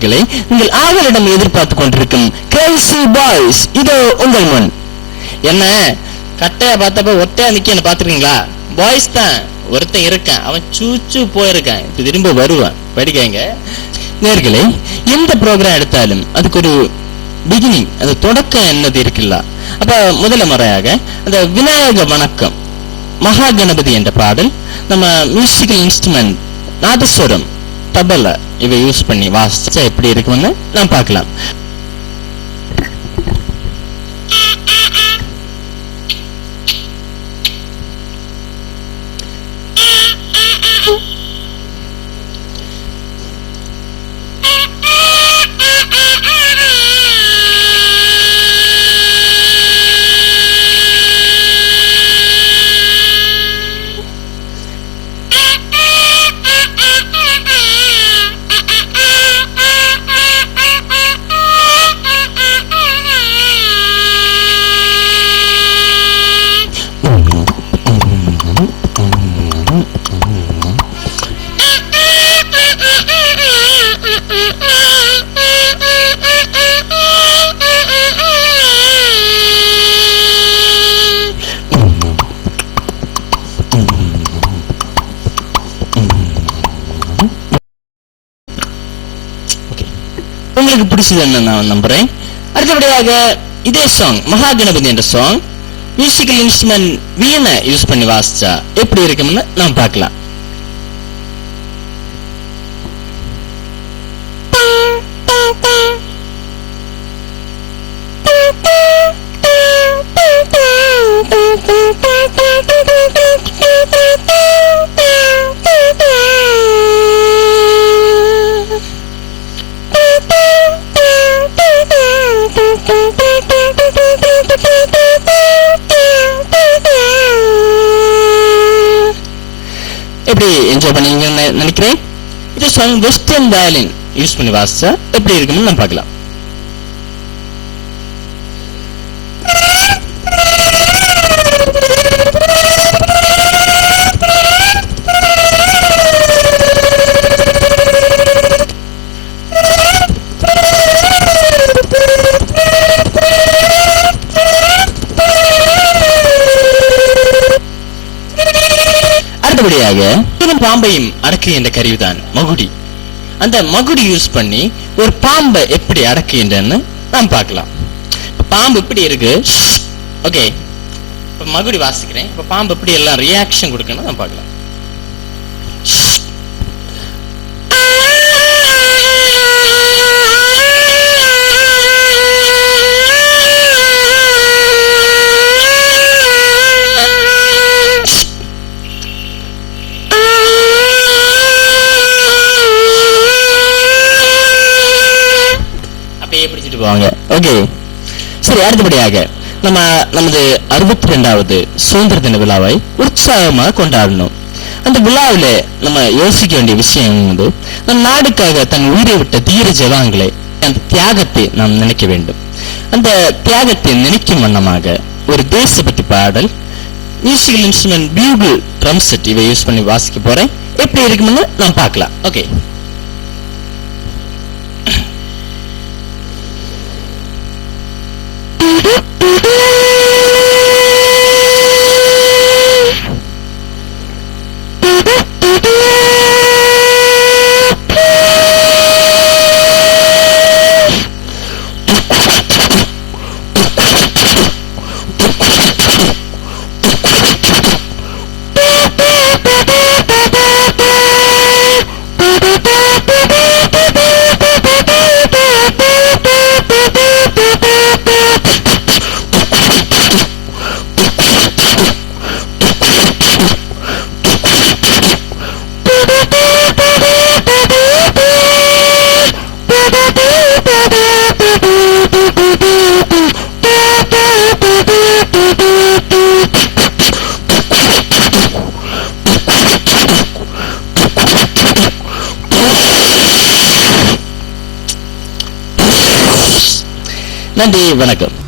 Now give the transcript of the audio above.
நேயர்களே, நீங்கள் ஆவலிடம் எதிர்பார்த்து கொண்டிருக்கும் கிரேசி பாய்ஸ் இதோ உங்கள் முன். என்ன கட்டைய பார்த்தப்ப ஒட்டையா நிக்க பாத்துருக்கீங்களா? பாய்ஸ் தான். ஒருத்தன் இருக்கான், அவன் சூச்சு போயிருக்கான், இப்ப திரும்ப வருவான். படிக்காங்க நேயர்களே. எந்த ப்ரோக்ராம் எடுத்தாலும் அதுக்கு ஒரு பிகினிங், அது தொடக்கம் என்னது இருக்குல்ல. அப்ப முதல முறையாக அந்த விநாயக வணக்கம் மகா கணபதி என்ற பாடல் நம்ம மியூசிக்கல் இன்ஸ்ட்ருமெண்ட் நாதஸ்வரம் தபலா இவை யூஸ் பண்ணி வாசிச்சா எப்படி இருக்கும்னு நாம் பார்க்கலாம். உங்களுக்கு பிடிச்சது என்ன நான் நம்புறேன். அடுத்தபடியாக இதே சாங் மகா கணபதி என்ற சாங் மியூசிக்கல் இன்ஸ்ட்ருமெண்ட் வீணை யூஸ் பண்ணி வாசிச்சா எப்படி இருக்கும்னு நாம் பார்க்கலாம். எப்படி என்ஜாய் பண்ணீங்கன்னு நினைக்கிறேன். இது சாங் வெஸ்டர்ன் வயலின் யூஸ் பண்ணி வாசிச்சா எப்படி இருக்கும்னு நம்ம பார்க்கலாம். பாம்பையும் அடக்குகின்ற கருவிதான் மகுடி. அந்த மகுடி யூஸ் பண்ணி ஒரு பாம்பை எப்படி அடக்குகின்றன்னு நாம் பார்க்கலாம். பாம்பு இப்படி இருக்கு. ஓகே, இப்ப மகுடி வாசிக்கிறேன். இப்ப பாம்பு எப்படி எல்லாம் ரியாக்ஷன் கொடுக்கணும் நாம் பார்க்கலாம். ஓகே, சரி. அடுத்தபடியாக நம்ம நமது 62வது சுதந்திர தின விழாவை உற்சாகமாக கொண்டாடணும். அந்த விழாவில நம்ம யோசிக்க வேண்டிய விஷயம் வந்து நம் நாடுக்காக தன் உயிரை விட்ட தீர ஜவான்களை, அந்த தியாகத்தை நாம் நினைக்க வேண்டும். அந்த தியாகத்தை நினைக்கும் வண்ணமாக ஒரு தேசபக்தி பாடல் மியூசிக்கல் இன்ஸ்ட்ருமெண்ட் பியூகிள் ட்ரம் செட் இவை யூஸ் பண்ணி வாசிக்க போறேன். எப்படி இருக்கும்னு நாம் பார்க்கலாம். ஓகே, நன்றி, வணக்கம்.